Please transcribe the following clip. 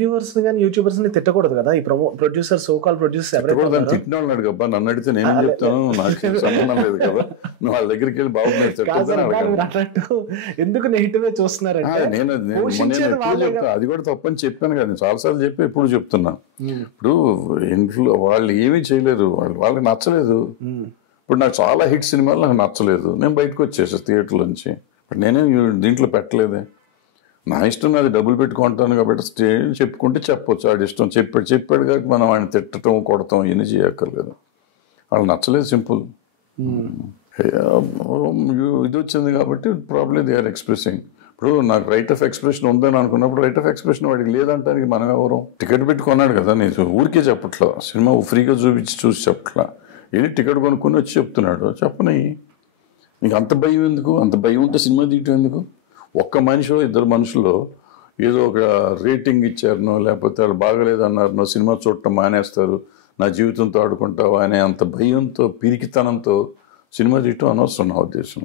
Viewers కానీ YouTubers ని తిట్టకూడదు కదా, ఈ ప్రొడ్యూసర్ సోకాల్ ప్రొడ్యూసర్ ఎవరైతే తిట్టిన వాళ్ళు అడుగు అబ్బా, నన్ను అడిగితే నేనేం చెప్తాను, నాకు సంబంధం లేదు కదా, నువ్వు వాళ్ళ దగ్గరికి వెళ్ళి అన్నట్టు ఎందుకు నెగిటివ్ చూస్తున్నారంటే నేను చెప్తాను. అది కూడా తప్పని చెప్పాను కదా, నేను చాలాసార్లు చెప్పి ఎప్పుడు చెప్తున్నా. ఇప్పుడు ఇంట్లో వాళ్ళు ఏమీ చేయలేరు, వాళ్ళకి నచ్చలేదు. ఇప్పుడు నాకు చాలా హిట్ సినిమాలు నాకు నచ్చలేదు, నేను బయటకు వచ్చేసా థియేటర్ నుంచి. ఇప్పుడు నేనే దీంట్లో పెట్టలేదే, నా ఇష్టం, నాది డబ్బులు పెట్టుకుంటాను కాబట్టి చెప్పుకుంటే చెప్పొచ్చు, ఆడి ఇష్టం. చెప్పాడు కాబట్టి మనం ఆయన తిట్టడం కొడతాం ఇవన్నీ చేయక్కర్లేదు. వాళ్ళు నచ్చలేదు, సింపుల్. ఇది వచ్చింది కాబట్టి ప్రాబ్లీ దే ఆర్ ఎక్స్ప్రెసింగ్. ఇప్పుడు నాకు రైట్ ఆఫ్ ఎక్స్ప్రెషన్ ఉందని అనుకున్నప్పుడు రైట్ ఆఫ్ ఎక్స్ప్రెషన్ వాడికి లేదంటానికి మనం ఎవరు? టికెట్ పెట్టుకున్నాడు కదా, నేను ఊరికే చెప్పట్లా, సినిమా ఫ్రీగా చూసి చెప్పట్లా, వెళ్ళి టికెట్ కొనుక్కొని వచ్చి చెప్తున్నాడు, చెప్పని. నీకు అంత భయం ఎందుకు? అంత భయం ఉంటే సినిమా తీయటం ఎందుకు? ఒక్క మనిషి ఇద్దరు మనుషులు ఏదో ఒక రేటింగ్ ఇచ్చారనో లేకపోతే వాళ్ళు బాగలేదన్నారనో సినిమా చూడటం మానేస్తారు, నా జీవితంతో ఆడుకుంటావా అనే అంత భయంతో పిరికితనంతో సినిమా తీయటం అనవసరం నా ఉద్దేశం.